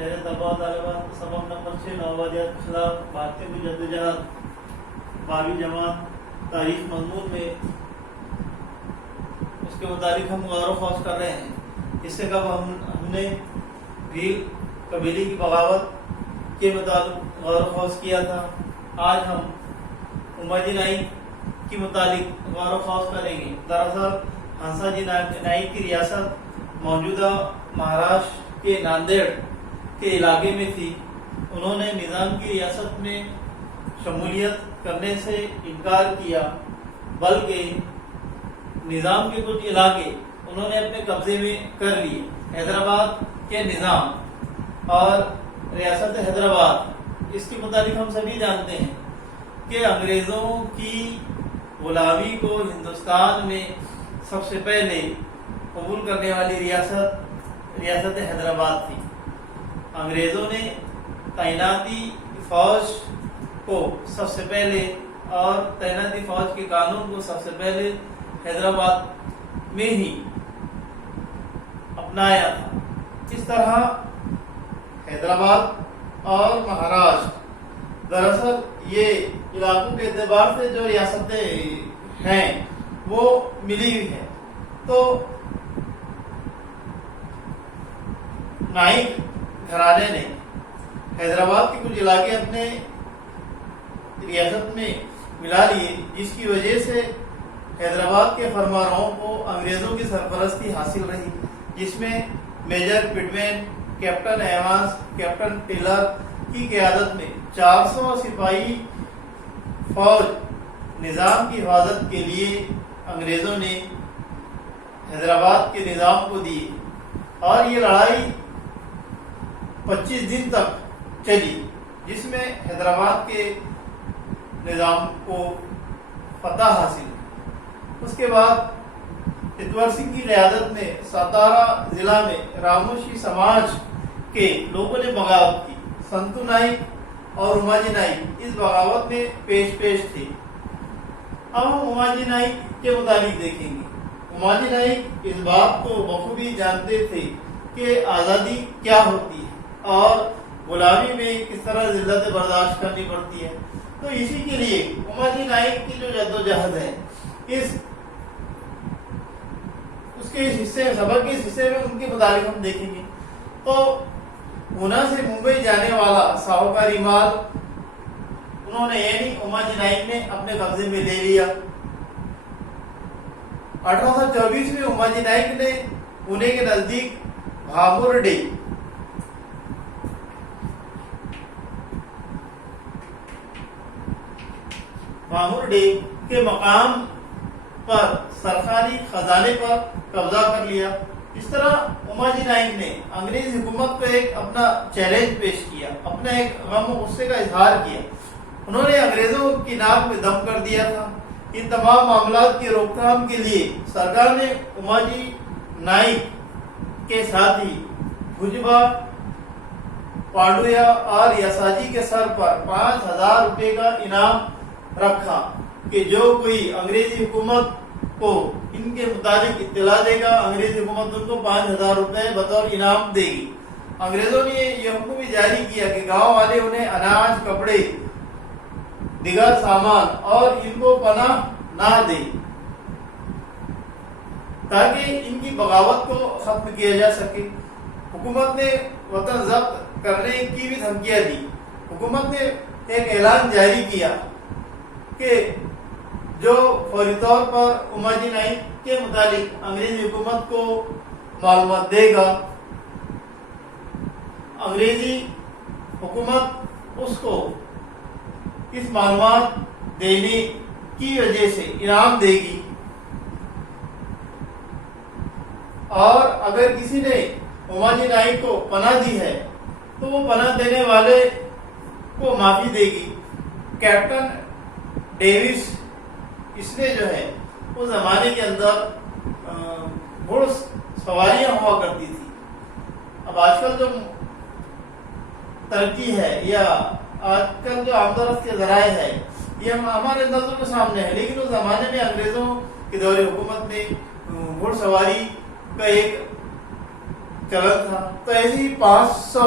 زیر طبع طالبات سبق نمبر 6 نوآبادیات کے خلاف بھارتیہ کی جدوجہد 12ویں جماعت تاریخ مضمون میں اس کے متعلق ہم غور و خوض کر رہے ہیں۔ اس سے قبل ہم نے بھیل قبیلے کی بغاوت کے متعلق غور و خوض کیا تھا۔ آج ہم اماجی نائک کے متعلق غور و خوض کریں گے۔ دراصل ہنسا جی نائک کی ریاست موجودہ مہاراشٹر کے ناندیڑ کے علاقے میں تھی۔ انہوں نے نظام کی ریاست میں شمولیت کرنے سے انکار کیا، بلکہ نظام کے کچھ علاقے انہوں نے اپنے قبضے میں کر لیے۔ حیدرآباد کے نظام اور ریاست حیدرآباد، اس کے متعلق ہم سبھی جانتے ہیں کہ انگریزوں کی غلامی کو ہندوستان میں سب سے پہلے قبول کرنے والی ریاست حیدرآباد تھی۔ انگریزوں نے تعیناتی فوج کو سب سے پہلے اور تعیناتی فوج کے قانون کو سب سے پہلے حیدرآباد میں ہی اپنایا تھا۔ اس طرح حیدرآباد اور مہاراشٹر دراصل یہ علاقوں کے اعتبار سے جو ریاستیں ہیں وہ ملی ہوئی ہیں۔ تو نائک گھرانے نے حیدرآباد کے کچھ علاقے اپنے ریاست میں ملا لیے، جس کی وجہ سے حیدرآباد کے فرمانرواؤں کو انگریزوں کی سرپرستی حاصل رہی، جس میں major Pitman, captain Evans, captain Taylor کی قیادت میں 400 سپاہی فوج نظام کی حفاظت کے لیے انگریزوں نے حیدرآباد کے نظام کو دی، اور یہ لڑائی 25 دن تک چلی، جس میں حیدرآباد کے نظام کو فتح حاصل ہوئی۔ اس کے بعد اتور سنگھ کی قیادت میں ستارہ ضلع میں راموشی سماج کے لوگوں نے بغاوت کی۔ سنتو نائک اور اماجی نائک اس بغاوت میں پیش تھے۔ اب ہم اماجی نائک کے متعلق دیکھیں گے۔ اماجی نائک اس بات کو بخوبی جانتے تھے کہ آزادی کیا ہوتی ہے اور غلامی میں کس طرح ذلت برداشت کرنی پڑتی ہے۔ تو اسی کے لیے اماجی نائک کی جو جدوجہد ہے، اس کے سبق کے حصے میں ان کے متعلق ہم دیکھیں گے۔ تو پونا سے ممبئی جانے والا ساہوکاری مال انہوں نے یعنی اماجی نائک نے اپنے قبضے میں لے لیا۔ 1824 میں اماجی نائک نے پونے کے نزدیک بھامورڈے کے مقام پر سرکاری خزانے پر قبضہ کر لیا۔ اس طرح اماجی نائک نے انگریز حکومت کو ایک اپنا چیلنج پیش کیا، اپنا ایک غم و غصے کا اظہار کیا۔ انہوں نے انگریزوں کی ناک میں دم کر دیا تھا۔ ان تمام معاملات کی روک تھام کے لیے سرکار نے اماجی نائک کے ساتھی بھجبا پانڈویا اور یساجی کے سر پر 5000 روپے کا انعام رکھا کہ جو کوئی انگریزی حکومت کو ان کے متعلق اطلاع دے گا، انگریزی حکومت ان کو 5000 روپے بطور انعام دے گی۔ انگریزوں نے یہ حکم بھی جاری کیا کہ گاؤں والے انہیں اناج، کپڑے، دیگر سامان اور ان کو پناہ نہ دیں تاکہ ان کی بغاوت کو ختم کیا جا سکے۔ حکومت نے وطن ضبط کرنے کی بھی دھمکیاں دی۔ حکومت نے ایک اعلان جاری کیا کہ جو فوری طور پر اماجی نائک کے متعلق انگریزی حکومت کو معلومات دے گا، انگریزی حکومت اس کو اس معلومات دینے کی وجہ سے انعام دے گی، اور اگر کسی نے اماجی نائک کو پناہ دی ہے تو وہ پناہ دینے والے کو معافی دے گی۔ کیپٹن ڈیوس اس نے جو ہے اس زمانے کے اندر گھوڑ سواریاں ہوا کرتی تھی۔ اب آج کل جو ترقی ہے یا آج کل جو آمد و رفت کے ذرائع ہے یہ ہمارے نظروں کے سامنے ہے، لیکن اس زمانے میں انگریزوں کے دور حکومت میں گھوڑ سواری کا ایک چلن تھا۔ تو ایسی 500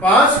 5